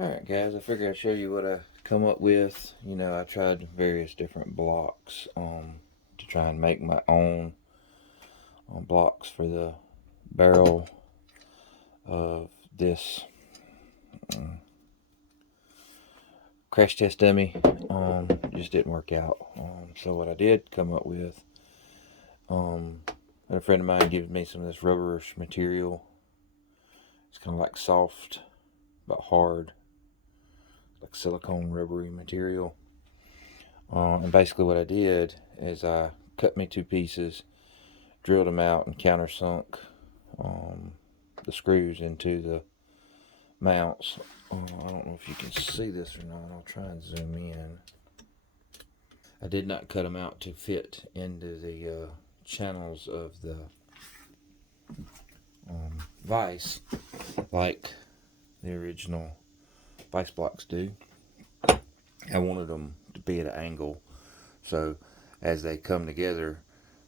Alright guys, I figured I'd show you what I come up with. I tried various different blocks to try and make my own blocks for the barrel of this crash test dummy. Just didn't work out. So what I did come up with, a friend of mine gave me some of this rubberish material. It's kind of like soft but hard, like silicone rubbery material. And basically what I did is I cut me two pieces, drilled them out, and countersunk the screws into the mounts. I don't know if you can see this or not. I'll try and zoom in. I did not cut them out to fit into the channels of the vise like the original vise blocks do. I wanted them to be at an angle, so as they come together,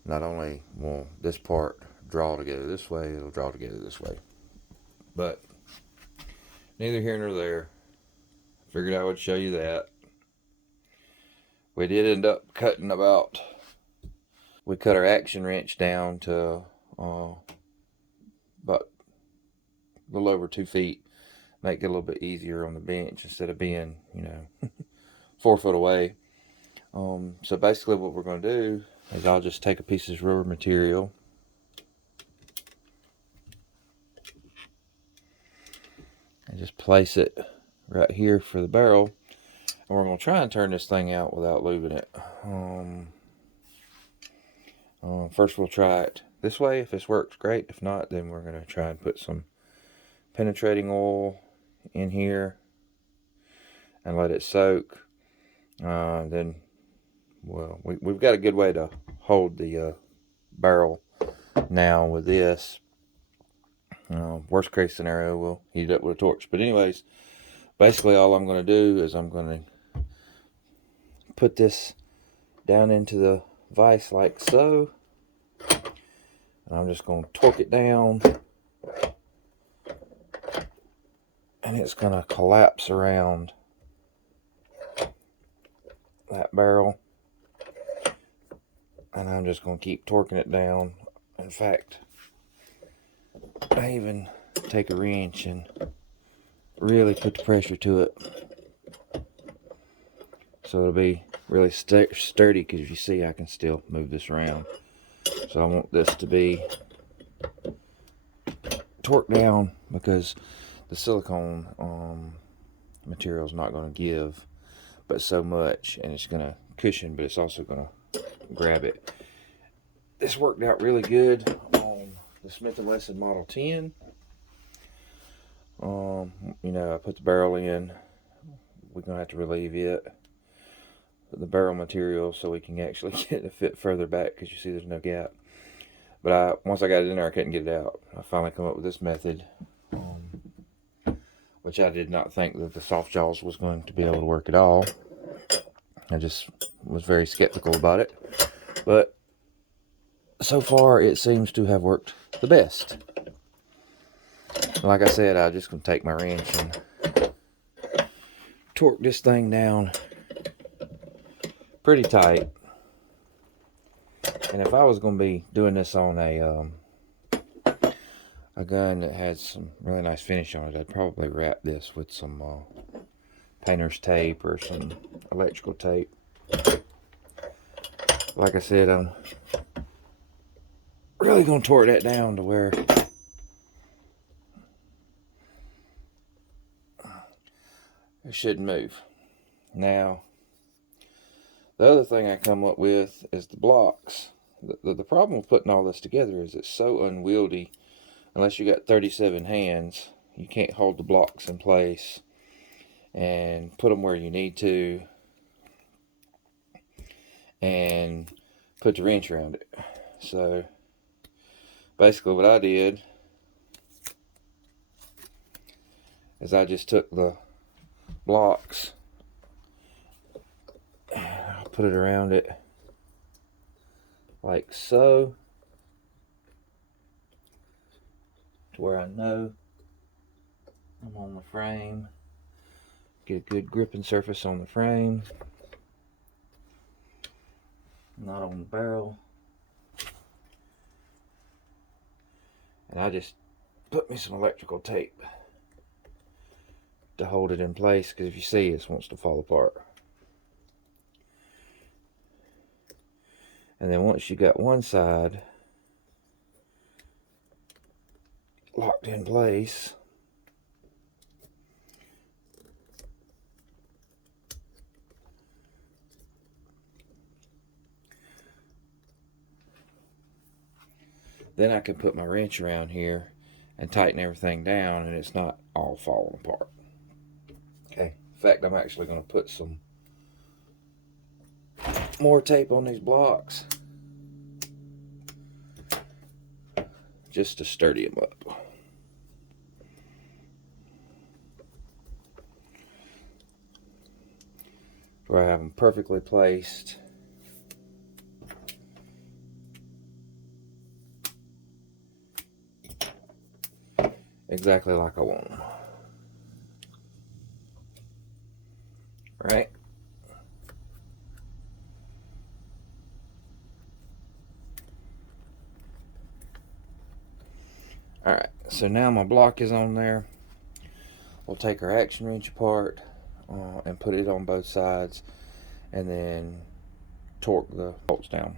not only will this part draw together this way, it'll draw together this way. But neither here nor there. Figured I would show you that. We did end up cutting we cut our action wrench down to about a little over 2 feet. Make it a little bit easier on the bench instead of being, 4 foot away. So basically what we're going to do is I'll just take a piece of rubber material and just place it right here for the barrel. And we're going to try and turn this thing out without lubing it. First we'll try it this way. If this works, great. If not, then we're going to try and put some penetrating oil in here and let it soak. Then, well, we've got a good way to hold the barrel now with this. Worst case scenario, we'll heat it up with a torch. But anyways, basically all I'm going to do is I'm going to put this down into the vise like so. And I'm just going to torque it down. And it's going to collapse around that barrel. And I'm just going to keep torquing it down. In fact, I even take a wrench and really put the pressure to it. So it'll be really sturdy, because if you see, I can still move this around. So I want this to be torqued down, because the silicone material is not going to give but so much, and it's going to cushion, but it's also going to grab it. This worked out really good on the Smith & Wesson Model 10. I put the barrel in. We're going to have to relieve it, the barrel material, so we can actually get it fit further back, because you see there's no gap. But once I got it in there, I couldn't get it out. I finally come up with this method, which I did not think that the soft jaws was going to be able to work at all. I just was very skeptical about it. But so far, it seems to have worked the best. Like I said, I'm just going to take my wrench and torque this thing down pretty tight. And if I was going to be doing this on a gun that has some really nice finish on it, I'd probably wrap this with some painter's tape or some electrical tape. Like I said, I'm really going to torque that down to where it shouldn't move. Now, the other thing I come up with is the blocks. The problem with putting all this together is it's so unwieldy. Unless you got 37 hands, you can't hold the blocks in place and put them where you need to and put the wrench around it. So basically what I did is I just took the blocks, put it around it like so, to where I know I'm on the frame. get a good gripping surface on the frame, not on the barrel. And I just put me some electrical tape to hold it in place, because if you see, it wants to fall apart. And then once you got one side locked in place, then I can put my wrench around here and tighten everything down, and it's not all falling apart. Okay, in fact, I'm actually going to put some more tape on these blocks just to sturdy them up. Where I have them perfectly placed. Exactly like I want them. Right? Alright, so now my block is on there. We'll take our action wrench apart and put it on both sides, and then torque the bolts down.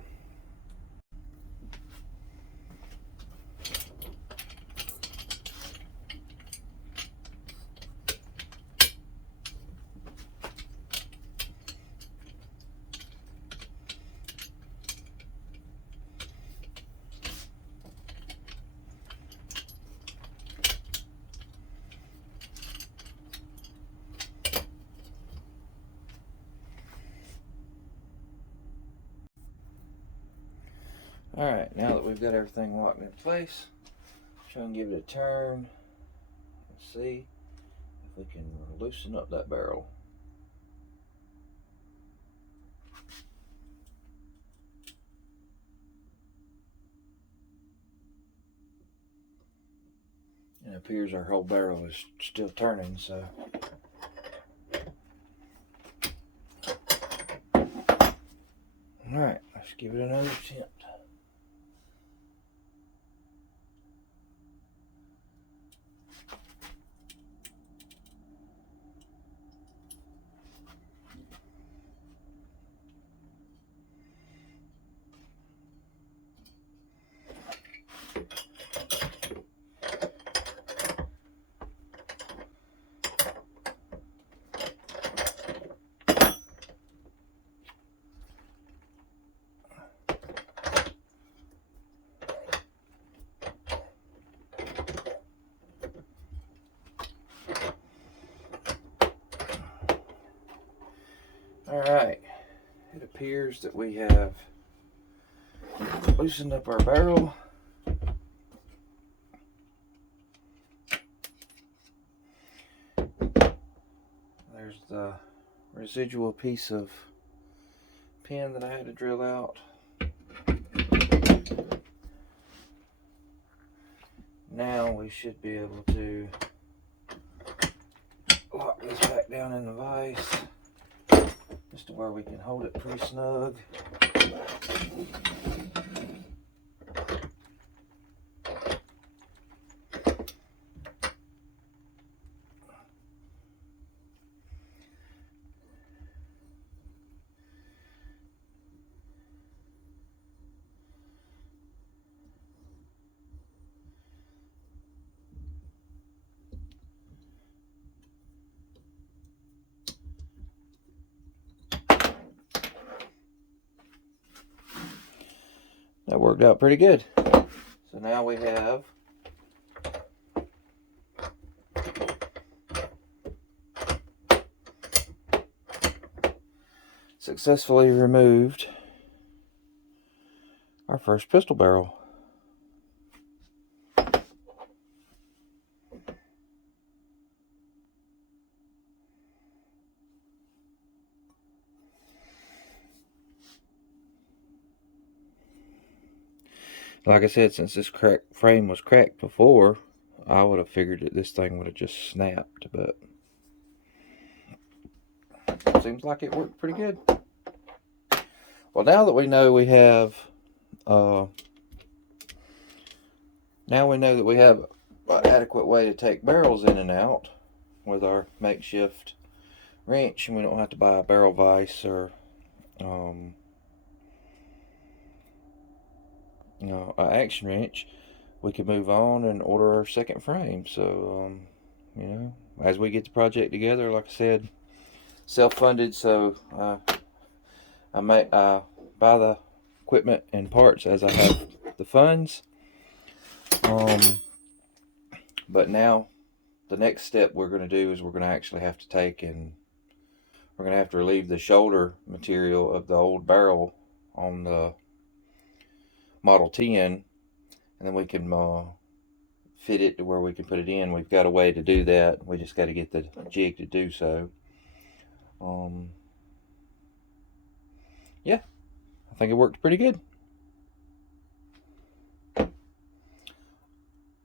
Alright, now that we've got everything locked in place, try and give it a turn and see if we can loosen up that barrel. It appears our whole barrel is still turning, so alright, let's give it another attempt. Alright, it appears that we have loosened up our barrel. There's the residual piece of pin that I had to drill out. Now we should be able to lock this back down in the vise, just to where we can hold it pretty snug. That worked out pretty good. So now we have successfully removed our first pistol barrel. Like I said, since this frame was cracked before, I would have figured that this thing would have just snapped, but seems like it worked pretty good. Well, now that we know we have, now we know that we have an adequate way to take barrels in and out with our makeshift wrench, and we don't have to buy a barrel vise or an action wrench. We can move on and order our second frame. So as we get the project together, like I said, self-funded, so I buy the equipment and parts as I have the funds. But now the next step we're going to do is we're going to actually have to take and we're going to have to relieve the shoulder material of the old barrel on the Model 10, and then we can fit it to where we can put it in. We've got a way to do that. We just got to get the jig to do so. Yeah, I think it worked pretty good.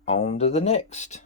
On to the next.